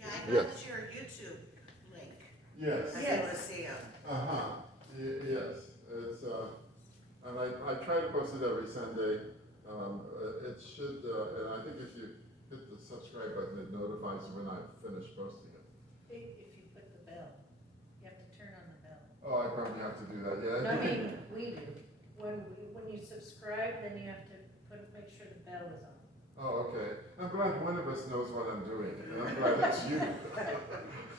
Yeah, I know Yes. that your YouTube link. Yes. I was able to see them. Yes, it's, and I try to post it every Sunday. It should, and I think if you hit the subscribe button, it notifies you when I finish posting it. If you put the bell, you have to turn on the bell. Oh, I probably have to do that, yeah. No, I mean, we do. When you subscribe, then you have to make sure the bell is on. Oh, okay. I'm glad one of us knows what I'm doing, and I'm glad it's you.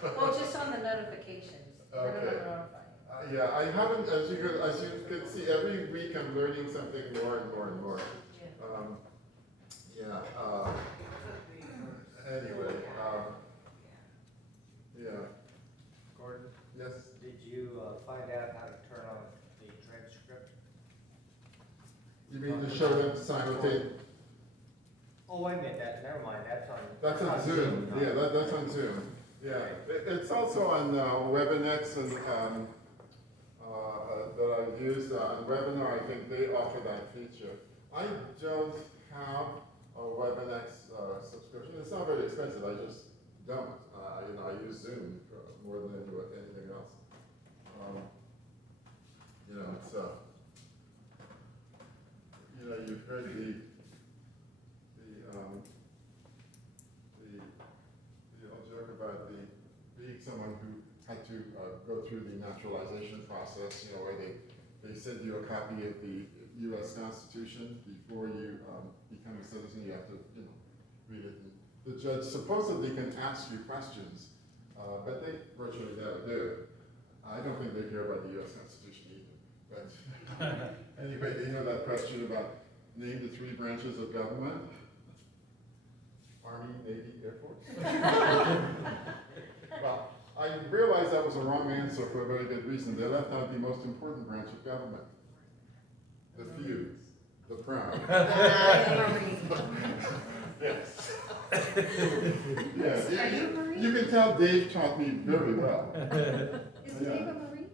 Well, just on the notifications. Okay. They're not notified. Yeah, I haven't, as you can see, every week I'm learning something more and more and more. Yeah. Anyway, yeah. Gordon, Yes. did you find out how to turn on the transcript? You mean to show them simultaneously? Oh, wait a minute, never mind, That's on Zoom. not- Yeah, that's on Zoom. Yeah, it's also on WebEx and that I've used on Webinar. I think they offer that feature. I don't have a WebEx subscription. It's not very expensive. I just don't. I use Zoom more than anything else. You've heard the old joke about being someone who had to go through the naturalization process, where they send you a copy of the U.S. Constitution before you become a citizen. You have to, read it. And the judge supposedly can ask you questions, but they virtually never do. I don't think they care about the U.S. Constitution either. But anyway, they know that question about name the 3 branches of government. Army, Navy, Air Force. Well, I realized that was a wrong answer for a very good reason. They left out the most important branch of government. The few, the proud. Yes. Yes. Are you Marine? You can tell Dave taught me very well. Is Yeah. Dave a Marine?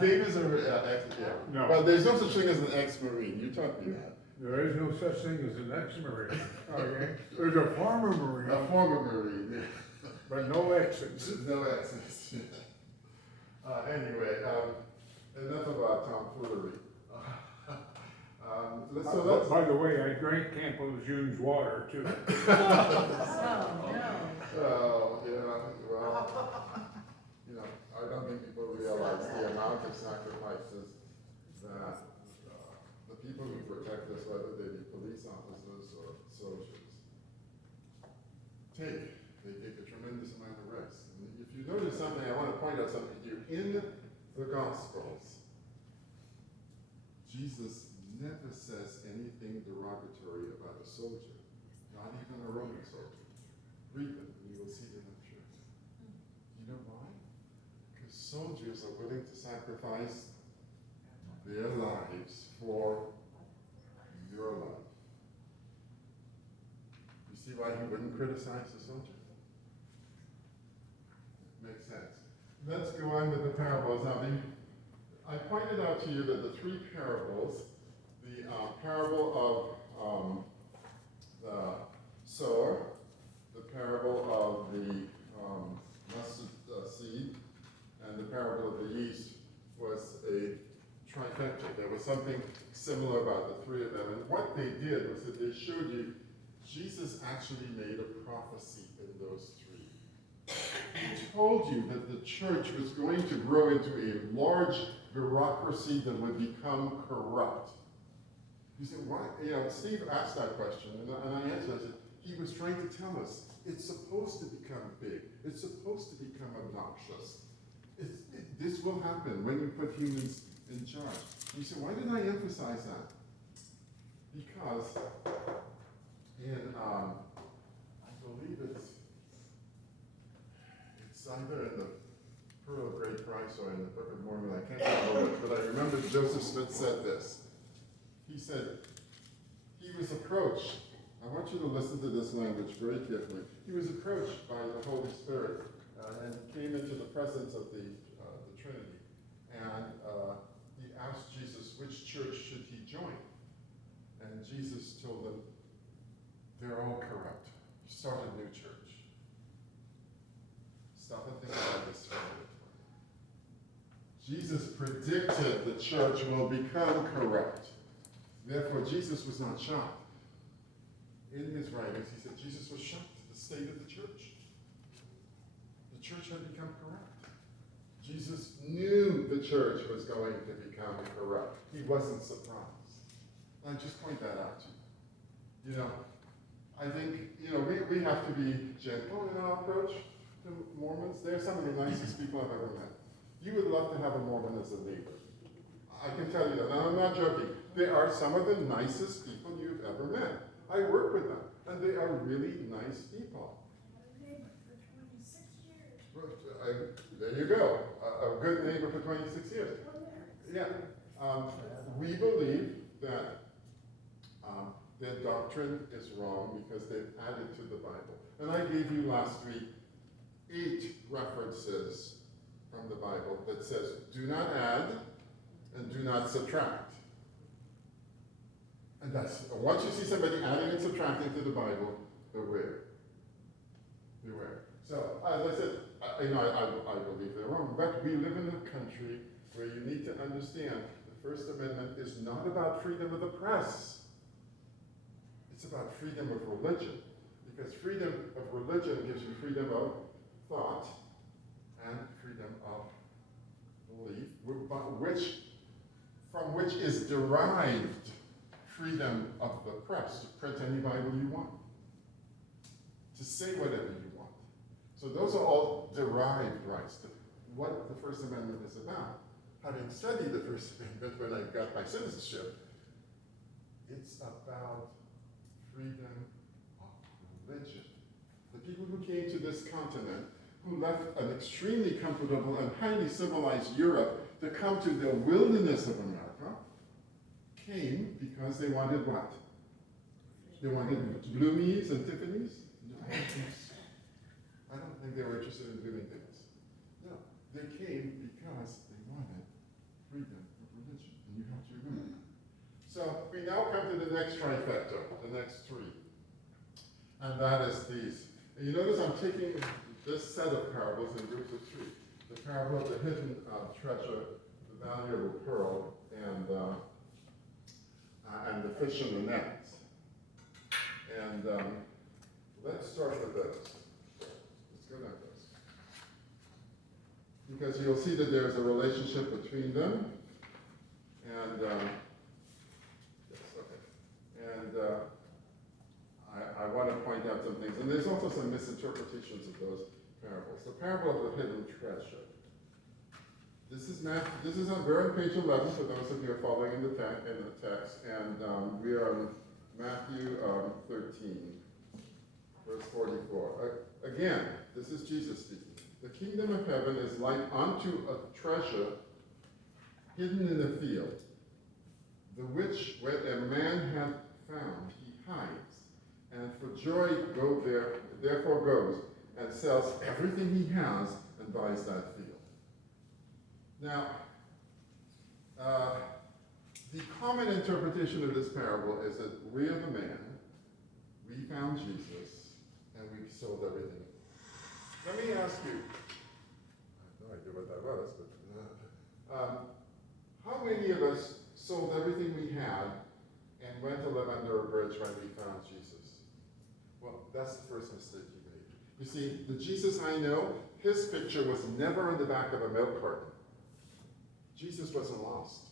Dave is an ex, yeah. No. Well, there's no such thing as an ex-Marine. You taught me that. There is no such thing as an ex-Marine, okay? There's a former A Marine, former Marine, yeah. but no exes. No exes. Anyway, enough about tomfoolery. Let's. By the way, I drank Camp Lejeune's water too. Oh, no. Oh, yeah, well, I don't think people realize the amount of sacrifices that the people who protect us, whether they be police officers or soldiers, take. They take a tremendous amount of risks. And if you notice something, I want to point out something to you. In the Gospels, Jesus never says anything derogatory about a soldier, not even a Roman soldier. Read them, and you will see them in the truth. You know why? Because soldiers are willing to sacrifice their lives for your life. You see why he wouldn't criticize the soldier? Makes sense. Let's go on with the parables. Now, I pointed out to you that the 3 parables, the parable of the sower, the parable of the mustard seed, and the parable of the yeast was a trifecta. There was something similar about the 3 of them. And what they did was that they showed you Jesus actually made a prophecy in those 3. He told you that the church was going to grow into a large bureaucracy that would become corrupt. You said, why? Steve asked that question, and I answered. I said, he was trying to tell us it's supposed to become big. It's supposed to become obnoxious. This will happen when you put humans in charge. You say, why did I emphasize that? Because in, I believe it's either in the Pearl of Great Price or in the Book of Mormon, I can't remember which, but I remember Joseph Smith said this. He said, he was approached, I want you to listen to this language very carefully. He was approached by the Holy Spirit and came into the presence of the Trinity. And he asked Jesus, which church should he join? And Jesus told him, they're all corrupt. Start a new church. Stop and think about this for a minute. Jesus predicted the church will become corrupt. Therefore, Jesus was not shocked. In his writings, he said Jesus was shocked at the state of the church. The church had become corrupt. Jesus knew the church was going to become corrupt. He wasn't surprised. And I just point that out to you. You know, I think, we have to be gentle in our approach to Mormons. They're some of the nicest people I've ever met. You would love to have a Mormon as a neighbor. I can tell you that. Now, I'm not joking. They are some of the nicest people you've ever met. I work with them, and they are really nice people. There you go. A good neighbor for 26 years. Yeah. We believe that their doctrine is wrong because they've added to the Bible. And I gave you last week 8 references from the Bible that says, do not add and do not subtract. And that's, once you see somebody adding and subtracting to the Bible, beware. Beware. So, as I said, I believe they're wrong, but we live in a country where you need to understand the First Amendment is not about freedom of the press. It's about freedom of religion, because freedom of religion gives you freedom of thought and freedom of belief, from which is derived freedom of the press to print any Bible you want, to say whatever you want. So those are all derived rights. What the First Amendment is about. Having studied the First Amendment when I got my citizenship, it's about freedom of religion. The people who came to this continent, who left an extremely comfortable and highly civilized Europe to come to the wilderness of America, came because they wanted what? They wanted Bloomies and Tiffany's? No, I don't think they were interested in doing things. No, they came because they wanted freedom of religion, and you have to remember that. So we now come to the next trifecta, the next 3, and that is these. And you notice I'm taking this set of parables in groups of 3. The parable of the hidden treasure, the valuable pearl, and the fish in the net. And let's start with this. Let's go down this. Because you'll see that there's a relationship between them. And, yes, okay. And I want to point out some things. And there's also some misinterpretations of those parables. The parable of the hidden treasure. This is we're on page 11 for those of you who are following in the text, and we are on Matthew 13, verse 44. Again, this is Jesus speaking. The kingdom of heaven is like unto a treasure hidden in a field, the which when a man hath found, he hides, and for joy therefore goes and sells everything he has and buys that field. Now, the common interpretation of this parable is that we are the man, we found Jesus, and we sold everything. Let me ask you, I have no idea what that was, but how many of us sold everything we had and went to live under a bridge when we found Jesus? Well, that's the first mistake you made. You see, the Jesus I know, his picture was never on the back of a milk carton. Jesus wasn't lost.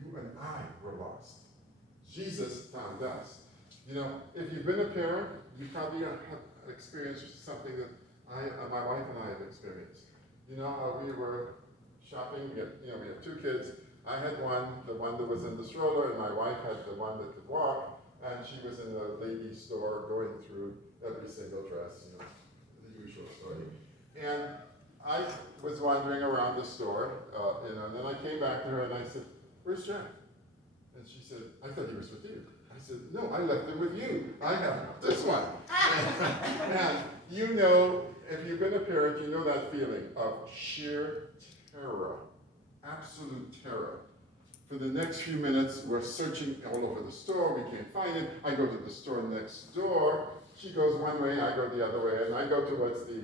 You and I were lost. Jesus found us. You know, if you've been a parent, you probably have experienced something that my wife and I have experienced. You know how we were shopping, we have 2 kids. I had the one that was in the stroller, and my wife had the one that could walk, and she was in the ladies' store going through every single dress, the usual story. And I was wandering around the store, and then I came back to her and I said, "Where's Jack?" And she said, "I thought he was with you." I said, "No, I left him with you. I have this one." And you know, if you've been a parent, you know that feeling of sheer terror, absolute terror. For the next few minutes, we're searching all over the store. We can't find it. I go to the store next door. She goes one way, I go the other way, and I go towards the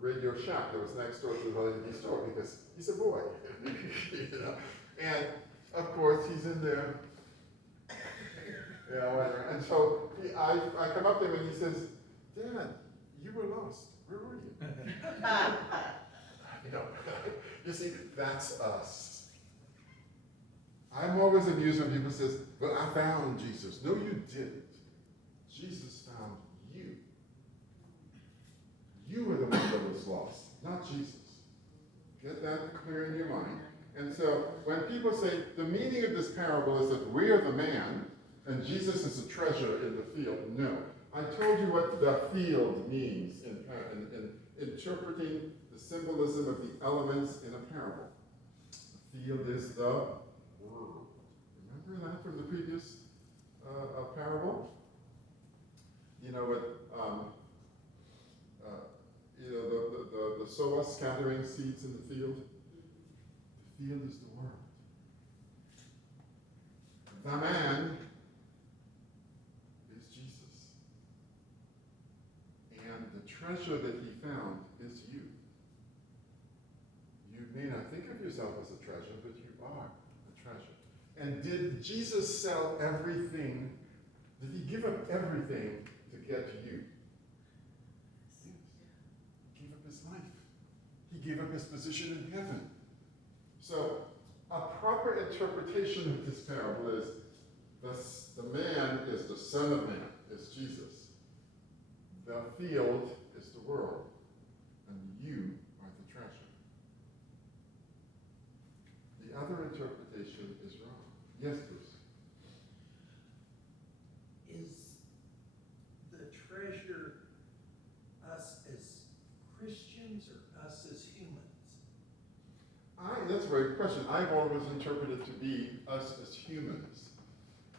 Radio Shack that was next door to the lady store because he's a boy. You know? And of course, he's in there. Yeah, whatever. And so I come up to him and he says, "Dad, you were lost. Where were you?" You know, you see, that's us. I'm always amused when people says, "Well, I found Jesus." No, you didn't. Jesus found you. You were the one that was lost, not Jesus. Get that clear in your mind. And so when people say the meaning of this parable is that we are the man and Jesus is a treasure in the field, no. I told you what the field means in interpreting the symbolism of the elements in a parable. The field is the world. Remember that from the previous parable? You know what? The sower scattering seeds in the field. The field is the world. The man is Jesus. And the treasure that he found is you. You may not think of yourself as a treasure, but you are a treasure. And did Jesus sell everything? Did he give up everything to get you? Yes. He gave up his life. He gave up his position in heaven. So, a proper interpretation of this parable is the man is the Son of Man, is Jesus. The field is the world, and you are the treasure. The other interpretation is wrong. Yes, Bruce? Is the treasure us as Christians or us as humans? That's a very good question. I've always interpreted to be us as humans.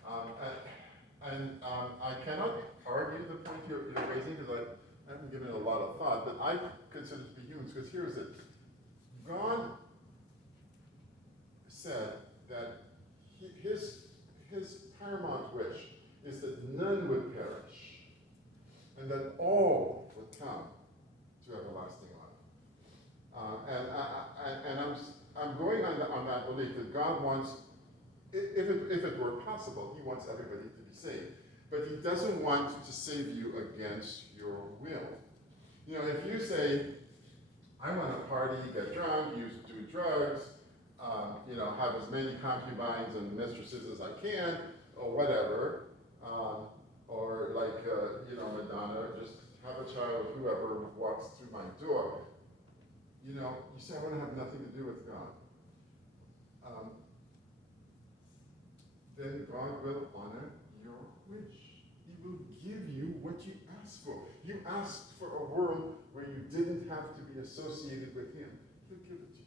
I cannot argue the point you're raising because I haven't given it a lot of thought, but I consider it to be humans because here's it. God said that his paramount wish is that none would perish and that all would come to everlasting life. And I'm going on that belief that God wants, if it were possible, he wants everybody to be saved. But he doesn't want to save you against your will. You know, if you say, I want to party, get drunk, do drugs, have as many concubines and mistresses as I can, or whatever, or like, Madonna, just have a child with whoever walks through my door. You say, I want to have nothing to do with God. Then God will honor your wish. He will give you what you asked for. You asked for a world where you didn't have to be associated with him. He'll give it to you.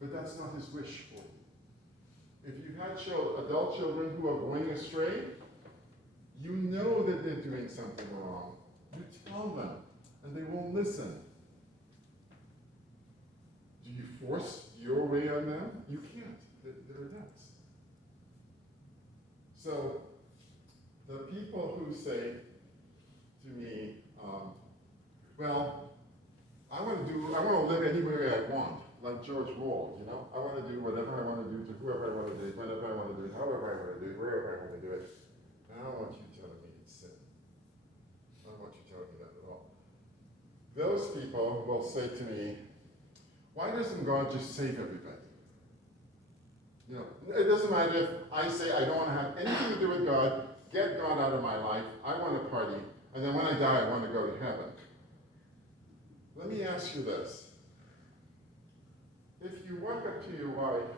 But that's not his wish for you. If you've had adult children who are going astray, you know that they're doing something wrong. You tell them, and they won't listen. Do you force your way on them? You can't. They're adults. So, the people who say to me, I want to live any way I want, like George Wald, I want to do whatever I want to do to whoever I want to do, whenever I want to do it, however I want to do it, wherever I want to do it. And I don't want you telling me it's sin. I don't want you telling me that at all. Those people will say to me, why doesn't God just save everybody? It doesn't matter if I say I don't want to have anything to do with God, get God out of my life, I want to party, and then when I die, I want to go to heaven. Let me ask you this. If you walk up to your wife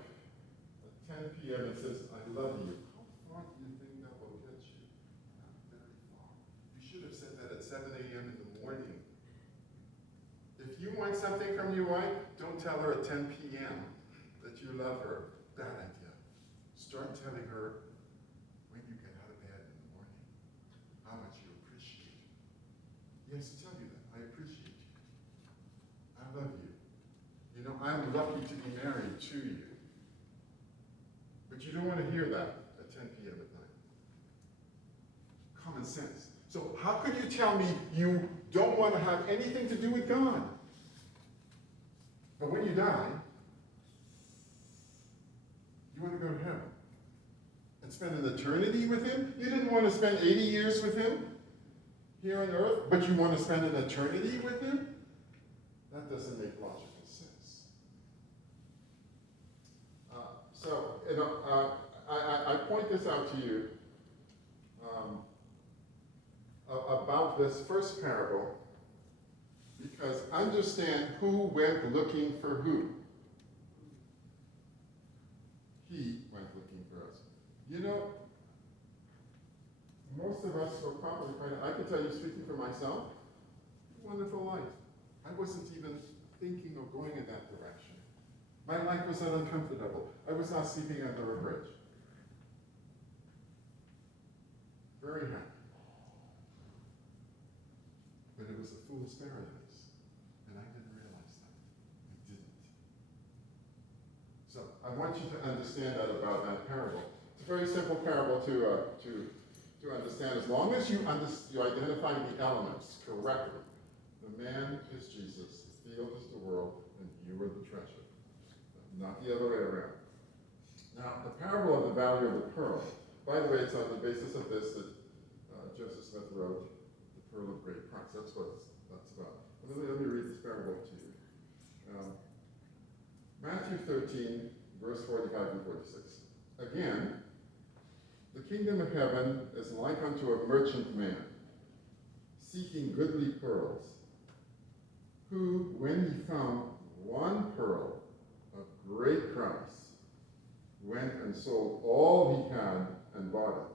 at 10 p.m. and says, I love you, how far do you think that will get you? Not very far. You should have said that at 7 a.m. in the morning. If you want something from your wife, don't tell her at 10 p.m. that you love her. Bad idea. Start telling her when you get out of bed in the morning how much you appreciate her. Yes, tell you that. I appreciate you. I love you. I'm lucky to be married to you. hear that at 10 p.m. at night. Common sense. So how could you tell me you don't want to have anything to do with God? But when you die, you want to go to heaven and spend an eternity with him? You didn't want to spend 80 years with him here on earth, but you want to spend an eternity with him? That doesn't make logical sense. I point this out to you about this first parable, because understand who went looking for who. He went looking for us. You know, most of us will probably find, I can tell you, speaking for myself, wonderful life. I wasn't even thinking of going in that direction. My life was not uncomfortable. I was not sleeping under a bridge. Very happy. But it was a fool's paradise. And I didn't realize that. I didn't. So I want you to understand that about that parable. It's a very simple parable to understand. As long as you identify the elements correctly. The man is Jesus, the field is the world, and you are the treasure. Not the other way around. Now, the parable of the value of the pearl. By the way, it's on the basis of this that Joseph Smith wrote, The Pearl of Great Price. That's what that's about. Let me read this parable to you. Matthew 13, verse 45 and 46. Again, the kingdom of heaven is like unto a merchant man, seeking goodly pearls, who, when he found one pearl of great price, went and sold all he had and bought it.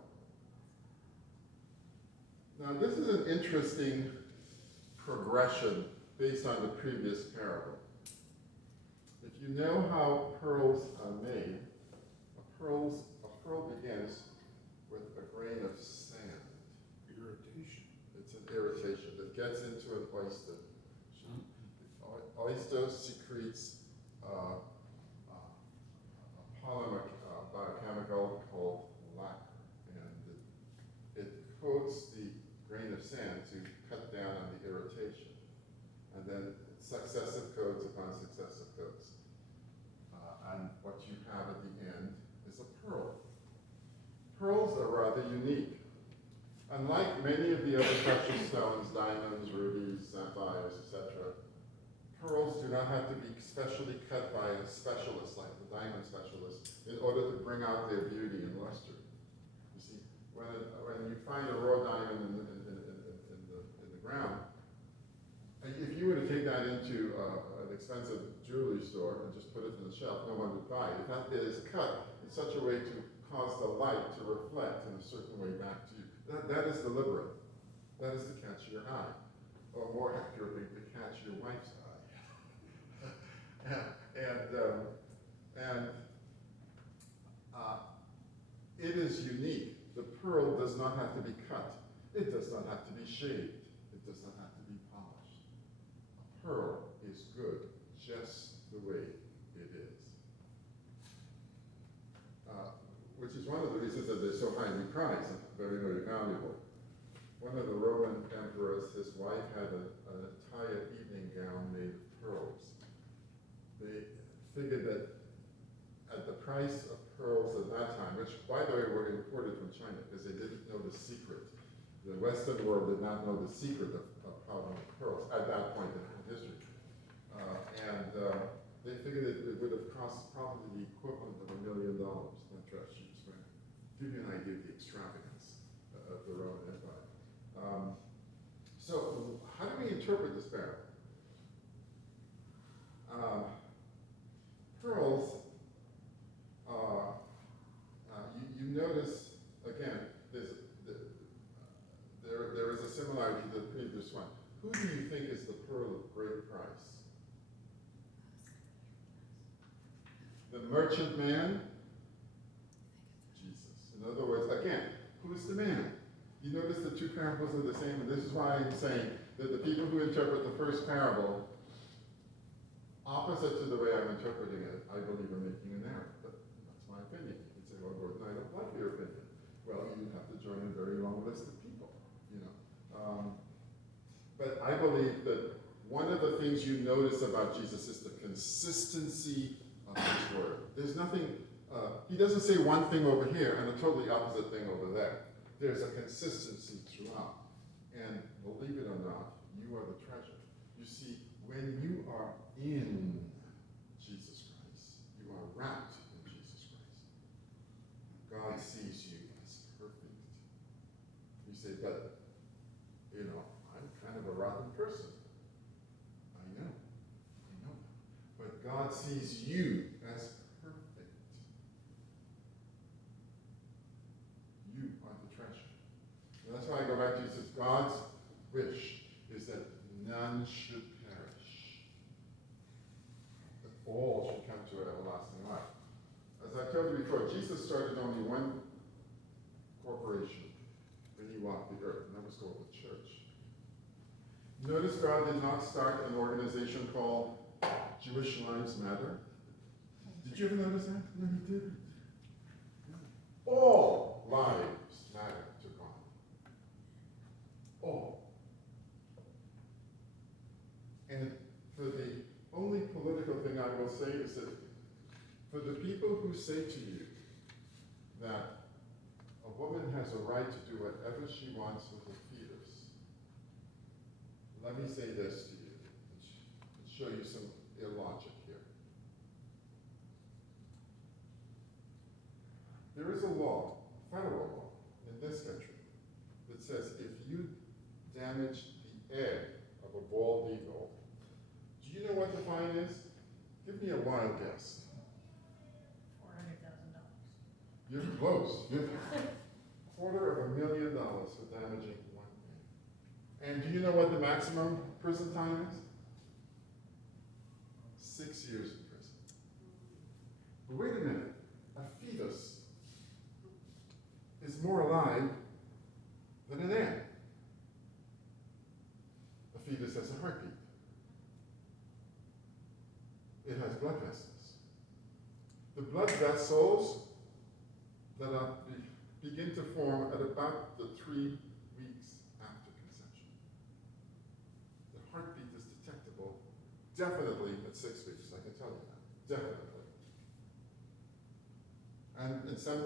Now, this is an interesting progression based on the previous parable. If you know how pearls are made, a pearl begins with a grain of sand. Irritation. It's an irritation that gets into an oyster. The oyster secretes a polymer biochemical called lacquer, and it coats the grain of sand to cut down on the irritation, and then successive coats upon successive coats. And what you have at the end is a pearl. Pearls are rather unique. Unlike many of the other precious stones, diamonds, rubies, sapphires, etc., pearls do not have to be specially cut by a specialist like the diamond specialist in order to bring out their beauty and luster. You see, when you find a raw diamond in the ground, if you were to take that into an expensive jewelry store and just put it in the shelf, no one would buy it. It is cut in such a way to cause the light to reflect in a certain way back to you. That is deliberate. That is to catch your eye, or more accurately, to catch your wife's eye. It is unique. The pearl does not have to be cut. It does not have to be shaved. It does not have to be polished. A pearl is good just the way it is. Which is one of the reasons that they're so highly prized and very, very valuable. One of the Roman emperors, his wife had an entire evening gown made of pearls. They figured that at the price of pearls at that time, which by the way were imported from China because they didn't know the secret. The Western world did not know the secret of how to make pearls at that point in history. They figured it would have cost probably the equivalent of $1 million, that dress she was wearing. Give you an idea of the extravagance of the Roman Empire. So how do we interpret this parable? Pearls, you notice, again, there is a similarity to the previous one. Who do you think is the pearl of great price? The merchant man? Jesus. In other words, again, who is the man? You notice the two parables are the same, and this is why I'm saying that the people who interpret the first parable, opposite to the way I'm interpreting it, I believe are making an error. But that's my opinion. You can say, well, Gordon, I don't very long list of people, you know. But I believe that one of the things you notice about Jesus is the consistency of his word. There's nothing, he doesn't say one thing over here and a totally opposite thing over there. There's a consistency throughout. And believe it or not, you are the treasure. You see, when you are in Jesus Christ, you are wrapped in Jesus Christ. God sees you as perfect. You say, but, you know, I'm kind of a rotten person. I know. But God sees you as perfect. You are the treasure. And that's why I go back to it says, God's wish is that none should perish, that all should come to everlasting life. As I told you before, Jesus started only one corporation when he walked the earth, and that was called the church. Notice God did not start an organization called Jewish Lives Matter. Did you ever notice that? No, he didn't. All lives matter to God. All. And for the only political thing I will say is that for the people who say to you that a woman has a right to do whatever she wants with a fetus, let me say this to you and show you some illogic here. There is a law, federal law, in this country that says if you damage the egg of a bald eagle, do you know what the fine is? Give me a wild guess. $400,000. You're close. You're $250,000 for damaging one egg. And do you know what the maximum prison time is? 6 years in prison. But wait a minute. A fetus is more alive than an egg. A fetus has a heartbeat. It has blood vessels. The blood vessels that begin to form at about the 3 weeks after conception. The heartbeat is detectable definitely at 6 weeks, I can tell you that. Definitely. And in some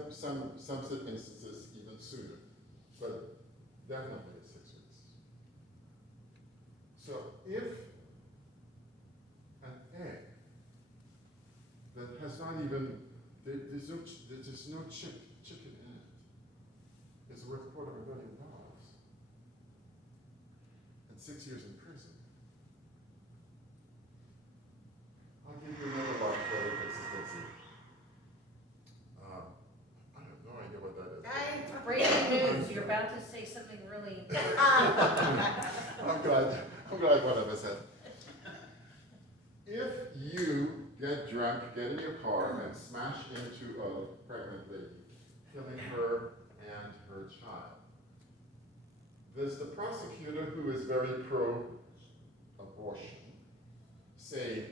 instances, even sooner. But definitely at 6 weeks. So if an egg that has not even, there's no chicken in it, is worth $250,000 and 6 years in prison, I'll give you another law for consistency. I have no idea what that is. Breaking news, you're about to say something really important. I'm glad one of us had. If you get drunk, get in your car, and smash into a pregnant lady, killing her and her child, does the prosecutor, who is very pro-abortion, say,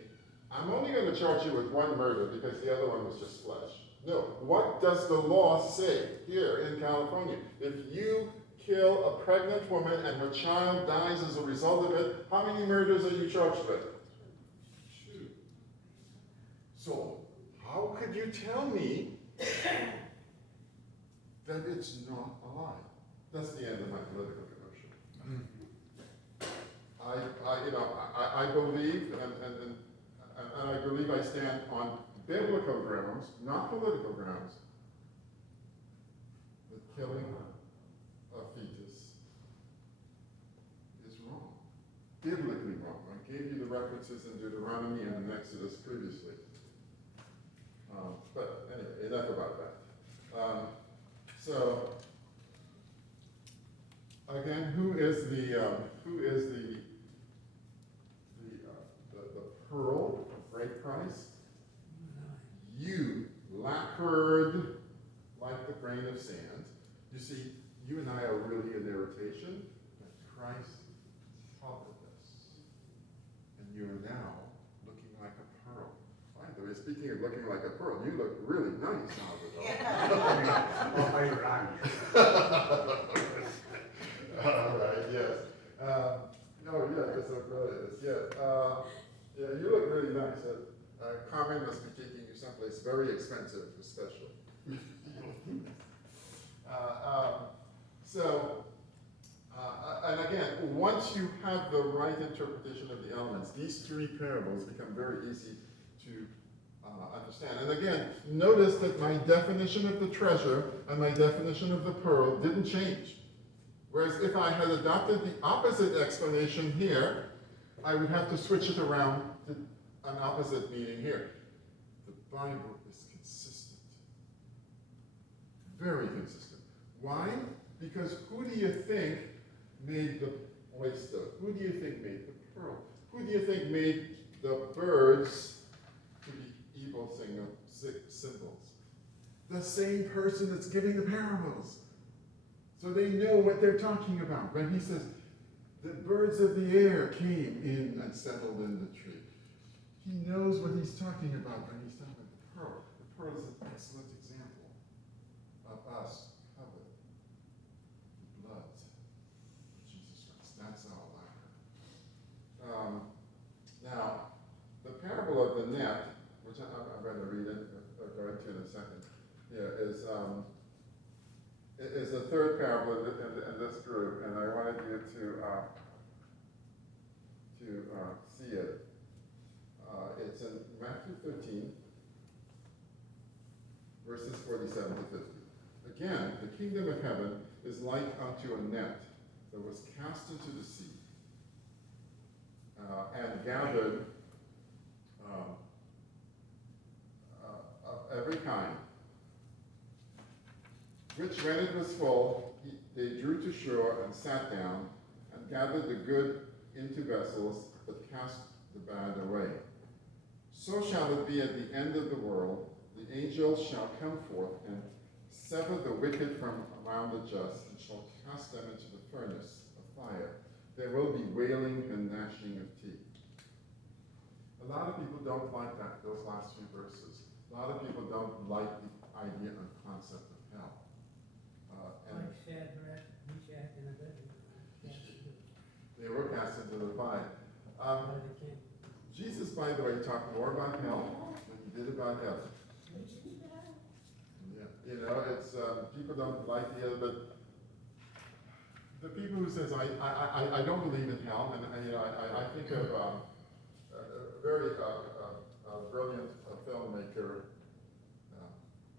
I'm only going to charge you with one murder because the other one was just flesh? No. What does the law say here in California? If you kill a pregnant woman and her child dies as a result of it, how many murders are you charged with? 2. So, how could you tell me that it's not a lie? That's the end of my political commotion. I believe, and I believe I stand on biblical grounds, not political grounds, that killing a fetus is wrong. Biblically wrong. I gave you the references in Deuteronomy and in Exodus previously. But anyway, enough about that. So again, who is the pearl of great price? You, lacquered like the grain of sand. You see, you and I are really an irritation, but Christ covered us. And you are now looking like a pearl. By the way, speaking of looking like a pearl, you look really nice now. Yeah. Oh, you're right. No, yeah, that's so brilliant. Yeah, you look really nice. Carmen must be taking you someplace very expensive, especially. So, and again, once you have the right interpretation of the elements, these three parables become very easy to understand. And again, notice that my definition of the treasure and my definition of the pearl didn't change. Whereas if I had adopted the opposite explanation here, I would have to switch it around to an opposite meaning here. The Bible is consistent. Very consistent. Why? Because who do you think made the oyster? Who do you think made the pearl? Who do you think made the birds to be evil symbols? The same person that's giving the parables. So they know what they're talking about. When he says, the birds of the air came in and settled in the tree. He knows what he's talking about when he's talking about the pearl. The pearl is an excellent example of us covered in blood of Jesus Christ. That's our lacquer. Now, the parable of the net, which I'm going to read it, or go into in a second, is the third parable in this group, and I wanted you to see it. It's in Matthew 13, verses 47 to 50. Again, the kingdom of heaven is like unto a net that was cast into the sea and gathered of every kind, which when it was full, they drew to shore and sat down and gathered the good into vessels, but cast the bad away. So shall it be at the end of the world. The angels shall come forth and sever the wicked from around the just, and shall cast them into the furnace of fire. There will be wailing and gnashing of teeth. A lot of people don't like those last few verses. A lot of people don't like the idea and concept of hell. Like Shadrach, Meshach, and Abednego. They were cast into the fire. Why they can't? Jesus, by the way, talked more about hell than he did about heaven. Yeah, you know, it's people don't like the other, but the people who says I don't believe in hell, and you know, I think of a very brilliant filmmaker,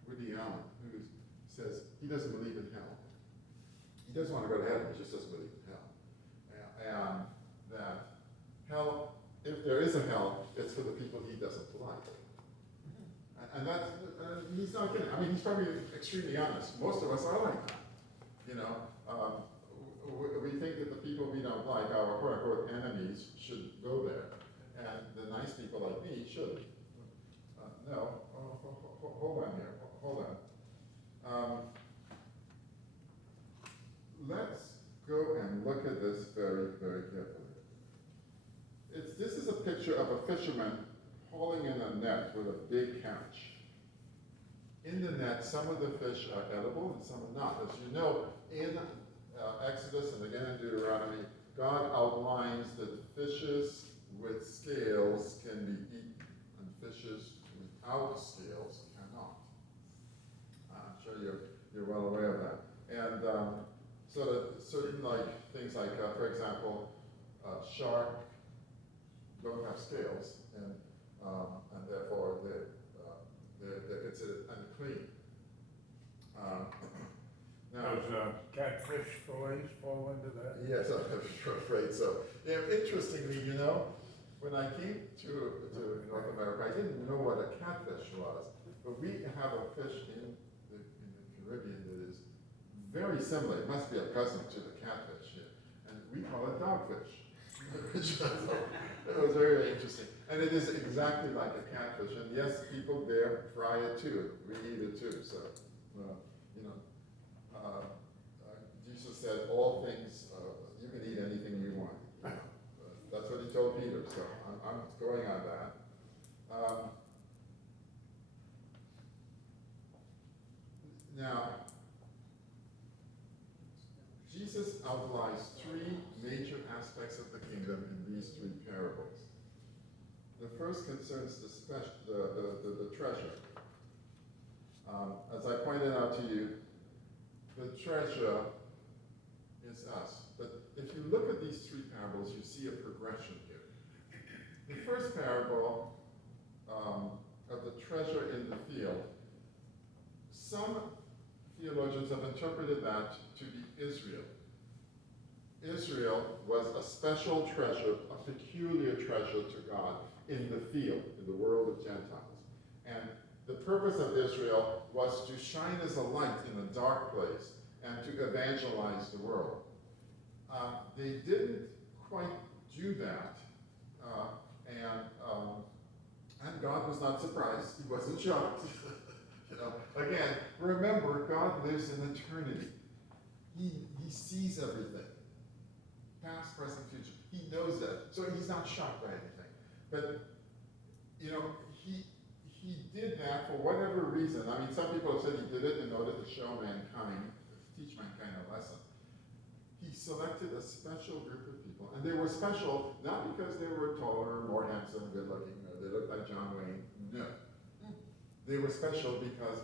Woody Allen, who says he doesn't believe in hell. He doesn't want to go to heaven, he just doesn't believe in hell. And that hell, if there is a hell, it's for the people he doesn't like. And that's, he's not kidding. I mean, he's probably extremely honest. Most of us are like that. You know, we think that the people we don't like, our quote-unquote enemies, should go there. And the nice people like me shouldn't. No, hold on here, hold on. Let's go and look at this very, very carefully. This is a picture of a fisherman hauling in a net with a big catch. In the net, some of the fish are edible and some are not. As you know, in Exodus and again in Deuteronomy, God outlines that fishes with scales can be eaten and fishes without scales cannot. I'm sure you're well aware of that. And so that certain things like, for example, shark don't have scales, and therefore they're considered unclean. Now, Does catfish fillets fall into that? yes, I'm afraid so. Yeah, interestingly, you know, when I came to North America, I didn't know what a catfish was, but we have a fish in the Caribbean that is very similar. It must be a cousin to the catfish here, and we call it dogfish. It was very interesting. And it is exactly like a catfish. And yes, people there fry it too. We eat it too. So, you know, Jesus said, all things, you can eat anything you want. That's what he told Peter. So I'm going on that. Now, Jesus outlines three major aspects of the kingdom in these three parables. The first concerns the treasure. As I pointed out to you, the treasure is us. But if you look at these three parables, you see a progression here. The first parable of the treasure in the field, some theologians have interpreted that to be Israel. Israel was a special treasure, a peculiar treasure to God in the field, in the world of Gentiles. And the purpose of Israel was to shine as a light in a dark place and to evangelize the world. They didn't quite do that, and God was not surprised. He wasn't shocked. Again, remember, God lives in eternity. He sees everything, past, present, future. He knows that, so he's not shocked by anything. But he did that for whatever reason. I mean, some people have said he did it in order to show mankind, teach mankind a lesson. He selected a special group of people, and they were special not because they were taller, more handsome, good-looking, or they looked like John Wayne. No. They were special because